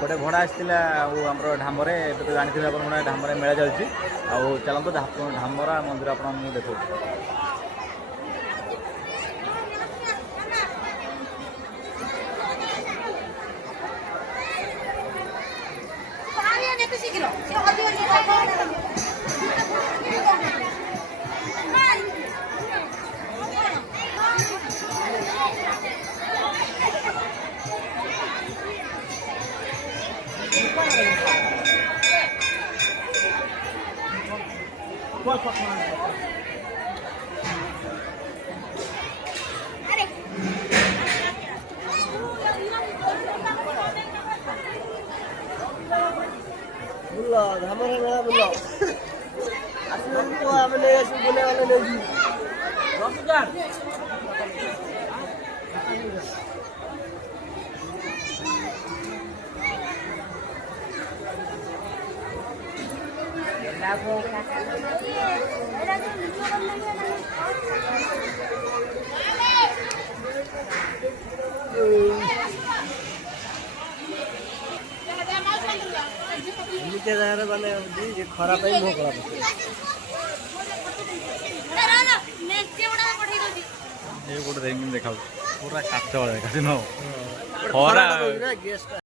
गोटे भड़ा आसाला आम ढामरे तो जानते हैं आप ढामरे मेला चलती चलते ढामरा मंदिर आप देखो ধামরা মেলা বললো আসলে তো আমি বলে গেলে নেই ଏମିତିଆ ଜାଗାରେ ମାନେ ଖରାପ ପାଇଁ ମୋ ଖରାପ ये गोटे देखा पूरा काच देखा खरा ଖରା